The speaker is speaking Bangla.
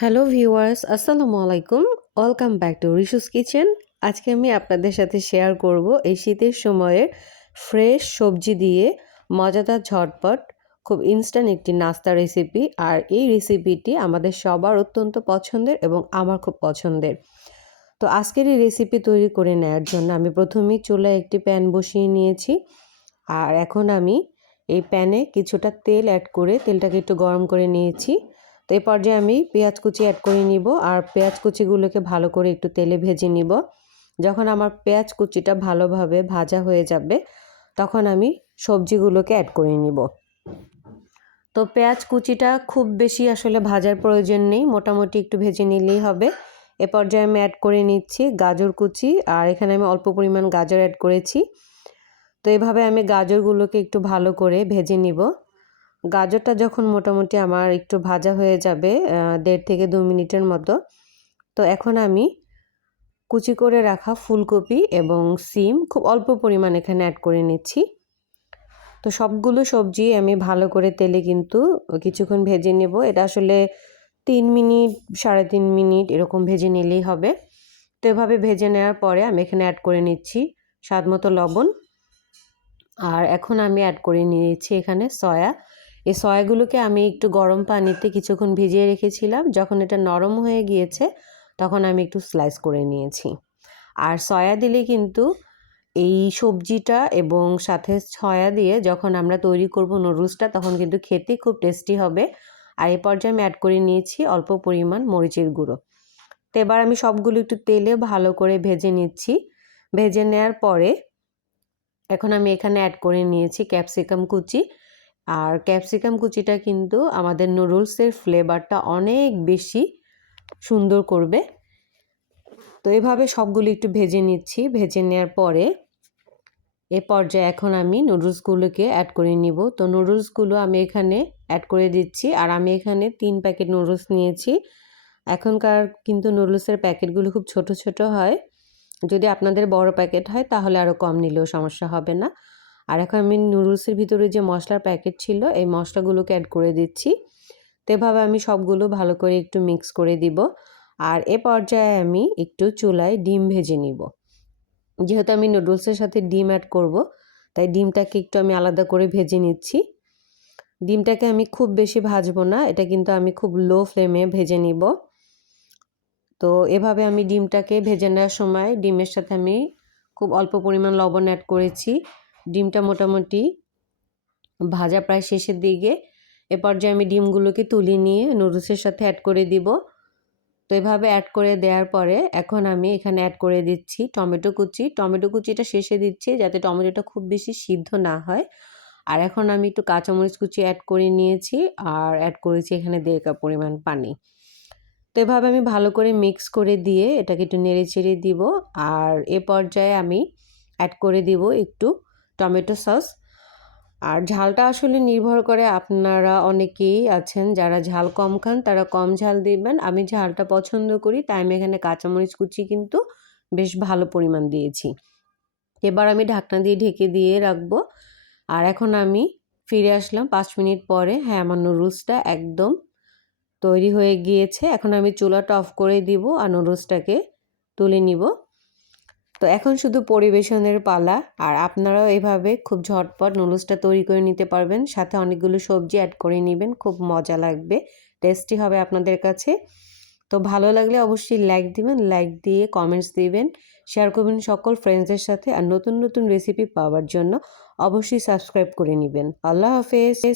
হ্যালো ভিউয়ার্স, আসসালামু আলাইকুম। Welcome back to Rishu's kitchen. আজকে আমি আপনাদের সাথে শেয়ার করব এই শীতের সময়ের ফ্রেশ সবজি দিয়ে মজাদার ঝটপট খুব ইনস্ট্যান্ট একটি নাস্তা রেসিপি। আর এই রেসিপিটি আমাদের সবার অত্যন্ত পছন্দের এবং আমার খুব পছন্দের। তো আজকের এই রেসিপি তৈরি করে নেওয়ার জন্য আমি প্রথমেই চুলায় একটি প্যান বসিয়ে নিয়েছি। আর এখন আমি এই প্যানে কিছুটা তেল অ্যাড করে তেলটাকে একটু গরম করে নিয়েছি। তো এই পর্যায়ে আমি পেঁয়াজ কুচি অ্যাড করে নিব, আর পেঁয়াজ কুচিগুলোকে ভালো করে একটু তেলে ভেজে নিব। যখন আমার পেঁয়াজ কুচিটা ভালোভাবে ভাজা হয়ে যাবে তখন আমি সবজিগুলোকে অ্যাড করে নিব। তো পেঁয়াজ কুচিটা খুব বেশি আসলে ভাজার প্রয়োজন নেই, মোটামুটি একটু ভেজে নিলেই হবে। এ পর্যায়ে আমি অ্যাড করে নিচ্ছি গাজর কুচি, আর এখানে আমি অল্প পরিমাণ গাজর অ্যাড করেছি। তো এভাবে আমি গাজরগুলোকে একটু ভালো করে ভেজে নিব। গাজরটা যখন মোটামুটি আমার একটু ভাজা হয়ে যাবে 1.5 থেকে 2 মিনিটের মতো, তো এখন আমি কুচি করে রাখা ফুলকপি এবং সিম খুব অল্প পরিমাণ এখানে অ্যাড করে নিচ্ছি। তো সবগুলো সবজি আমি ভালো করে তেলে কিন্তু কিছুক্ষণ ভেজে নেব। এটা আসলে 3 মিনিট 3.5 মিনিট এরকম ভেজে নিলেই হবে। তো এভাবে ভেজে নেওয়ার পরে আমি এখানে অ্যাড করে নিচ্ছি স্বাদমতো লবণ। আর এখন আমি অ্যাড করে নিয়েছি এখানে সয়া। এই সয়াগুলোকে আমি একটু গরম পানিতে কিছুক্ষণ ভিজিয়ে রেখেছিলাম। যখন এটা নরম হয়ে গিয়েছে তখন আমি একটু স্লাইস করে নিয়েছি। আর সয়া দিলে কিন্তু এই সবজিটা এবং সাথে সয়া দিয়ে যখন আমরা তৈরি করব নুডলসটা তখন কিন্তু খেতে খুব টেস্টি হবে। আর এই পর্যায়ে আমি অ্যাড করে নিয়েছি অল্প পরিমাণ মরিচের গুঁড়ো। তো এবার আমি সবগুলো একটু তেলে ভালো করে ভেজে নিচ্ছি। ভেজে নেওয়ার পরে এখন আমি এখানে অ্যাড করে নিয়েছি ক্যাপসিকাম কুচি। আর ক্যাপসিকাম কুচিটা কিন্তু আমাদের নুডলসের ফ্লেভারটা অনেক বেশি সুন্দর করবে। তো এভাবে সবগুলো একটু ভেজে নিচ্ছি। ভেজে নেওয়ার পরে এ পর্যায়ে এখন আমি নুডলসগুলোকে অ্যাড করে নিব। তো নুডলসগুলো আমি এখানে অ্যাড করে দিচ্ছি। আর আমি এখানে 3 প্যাকেট নুডলস নিয়েছি। এখনকার কিন্তু নুডলসের প্যাকেটগুলো খুব ছোট ছোট হয়। যদি আপনাদের বড় প্যাকেট হয় তাহলে আরও কম নিলেও সমস্যা হবে না। আর এখন আমি নুডলসের ভিতরে যে মশলার প্যাকেট ছিল এই মশলাগুলোকে অ্যাড করে দিচ্ছি। তো এভাবে আমি সবগুলো ভালো করে একটু মিক্স করে দিব। আর এ পর্যায়ে আমি একটু চুলায় ডিম ভেজে নিব। যেহেতু আমি নুডলসের সাথে ডিম অ্যাড করব, তাই ডিমটাকে একটু আমি আলাদা করে ভেজে নিচ্ছি। ডিমটাকে আমি খুব বেশি ভাজবো না, এটা কিন্তু আমি খুব লো ফ্লেমে ভেজে নিব। তো এভাবে আমি ডিমটাকে ভেজে নেওয়ার সময় ডিমের সাথে আমি খুব অল্প পরিমাণ লবণ অ্যাড করেছি। ডিমটা মোটামুটি ভাজা প্রায় শেষের দিকে। এ পর্যায়ে আমি ডিমগুলোকে তুলে নিয়ে নুডলসের সাথে অ্যাড করে দিব। তো এভাবে অ্যাড করে দেওয়ার পরে এখন আমি এখানে অ্যাড করে দিচ্ছি টমেটো কুচি। টমেটো কুচিটা শেষে দিচ্ছি যাতে টমেটোটা খুব বেশি সিদ্ধ না হয়। আর এখন আমি একটু কাঁচামরিচ কুচি অ্যাড করে নিয়েছি, আর অ্যাড করেছি এখানে 1.5 কাপ পরিমাণ পানি। তো এভাবে আমি ভালো করে মিক্স করে দিয়ে এটাকে একটু নেড়ে চেড়ে দিব। আর এ পর্যায়ে আমি অ্যাড করে দিব একটু টমেটো সস। আর ঝালটা আসলে নির্ভর করে, আপনারা অনেকেই আছেন যারা ঝাল কম খান, তারা কম ঝাল দিবেন। আমি ঝালটা পছন্দ করি তাই আমি এখানে কাঁচামরিচ কুচি কিন্তু বেশ ভালো পরিমাণ দিয়েছি। এবার আমি ঢাকনা দিয়ে ঢেকে দিয়ে রাখবো। আর এখন আমি ফিরে আসলাম 5 মিনিট পরে। হ্যাঁ, আমার নুডলসটা একদম তৈরি হয়ে গিয়েছে। এখন আমি চুলাটা অফ করে দিব আর নুডলসটাকে তুলে নিব। তো এখন শুধু পরিবেশনের পালা। আর আপনারাও এভাবে খুব ঝটপট নুডলসটা তৈরি করে নিতে পারবেন। সাথে অনেকগুলো সবজি অ্যাড করে নেবেন, খুব মজা লাগবে, টেস্টি হবে আপনাদের কাছে। তো ভালো লাগলে অবশ্যই লাইক দিবেন, লাইক দিয়ে কমেন্টস দিবেন, শেয়ার করবেন সকল ফ্রেন্ডসদের সাথে। আর নতুন নতুন রেসিপি পাওয়ার জন্য অবশ্যই সাবস্ক্রাইব করে নেবেন। আল্লাহ হাফেজ।